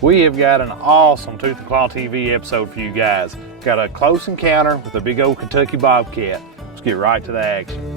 We have got an awesome Tooth and Claw TV episode for you guys. Got a close encounter with a big old Kentucky bobcat. Let's get right to the action.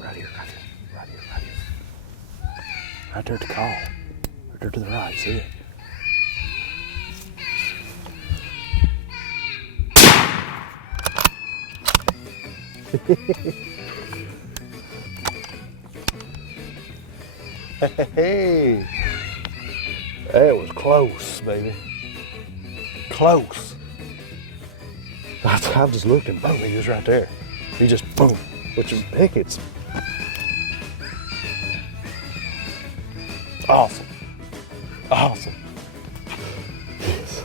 Right here, right here, right here, right here. Right there at the call. Right there to the right, see it? Hey, that was close, baby. Close. I just looked and boom, he was right there. He just boom, with your pickets. Awesome. Awesome. Yes.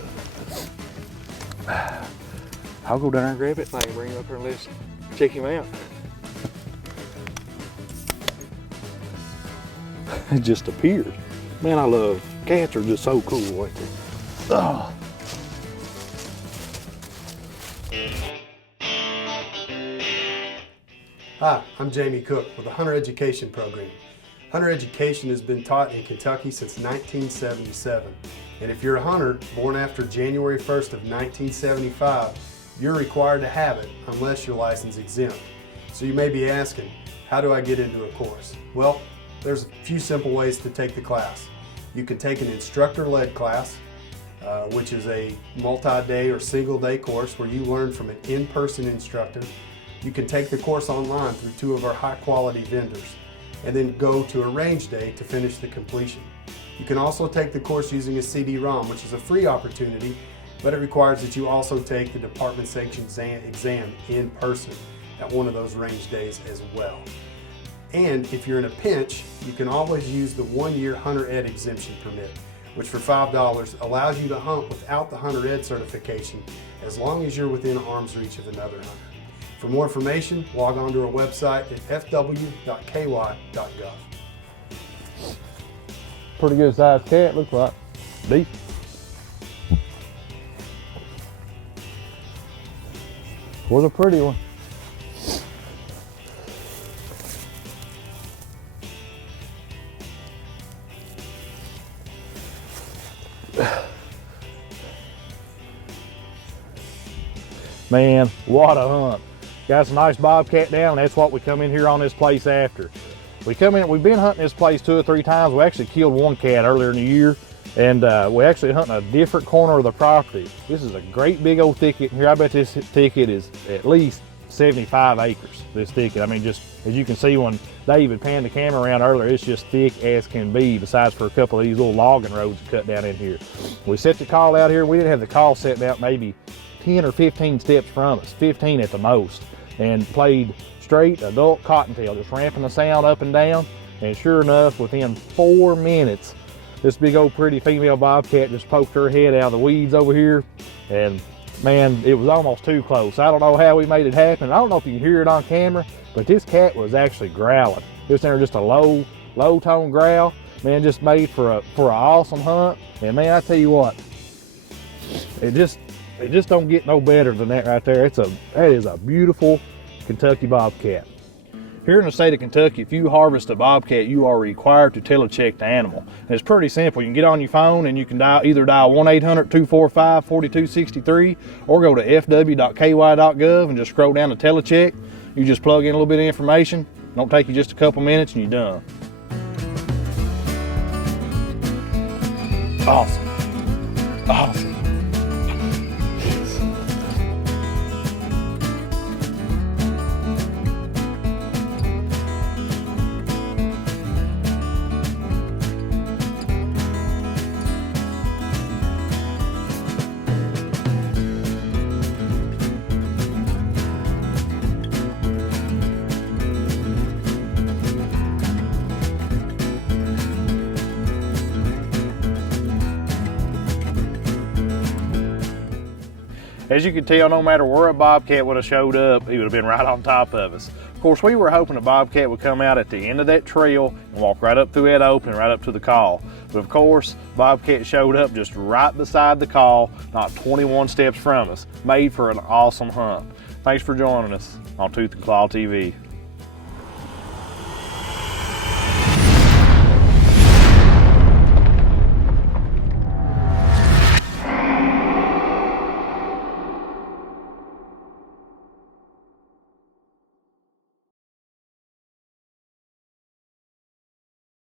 I'll go down there and grab it. I can bring him up here and let's check him out. It just appeared. Man, I love cats, are just so cool, ain't they? Oh. Hi, I'm Jamie Cook with the Hunter Education Program. Hunter education has been taught in Kentucky since 1977. And if you're a hunter born after January 1st of 1975, you're required to have it unless your license exempt. So you may be asking, how do I get into a course? Well, there's a few simple ways to take the class. You can take an instructor-led class, which is a multi-day or single-day course where you learn from an in-person instructor. You can take the course online through two of our high-quality vendors, and then go to a range day to finish the completion. You can also take the course using a CD-ROM, which is a free opportunity, but it requires that you also take the department sanctioned exam in person at one of those range days as well. And if you're in a pinch, you can always use the 1-year Hunter Ed exemption permit, which for $5 allows you to hunt without the Hunter Ed certification as long as you're within arm's reach of another hunter. For more information, log on to our website at fw.ky.gov. Pretty good sized cat, looks like. Deep. Was a pretty one. Man, what a hunt. Got some nice bobcat down, and that's what we come in here on this place after. We've been hunting this place 2 or 3 times. We actually killed one cat earlier in the year, and we're actually hunting a different corner of the property. This is a great big old thicket here. I bet this thicket is at least 75 acres, this thicket. I mean, just as you can see when David panned the camera around earlier, it's just thick as can be, besides for a couple of these little logging roads cut down in here. We set the call out here. We didn't have the call set out maybe 10 or 15 steps from us, 15 at the most, and played straight adult cottontail, just ramping the sound up and down. And sure enough, within 4 minutes, this big old pretty female bobcat just poked her head out of the weeds over here. And man, it was almost too close. I don't know how we made it happen. I don't know if you can hear it on camera, but this cat was actually growling. It was there just a low tone growl. Man, just made for an awesome hunt. And man, I tell you what, it just don't get no better than that right there. That is a beautiful Kentucky bobcat. Here in the state of Kentucky, if you harvest a bobcat, you are required to telecheck the animal. And it's pretty simple. You can get on your phone and you can either dial 1-800-245-4263 or go to fw.ky.gov and just scroll down to telecheck. You just plug in a little bit of information. Don't take you just a couple minutes and you're done. Awesome. Awesome. As you can tell, no matter where a bobcat would have showed up, he would have been right on top of us. Of course, we were hoping a bobcat would come out at the end of that trail and walk right up through that opening, right up to the call. But of course, bobcat showed up just right beside the call, not 21 steps from us. Made for an awesome hunt. Thanks for joining us on Tooth and Claw TV.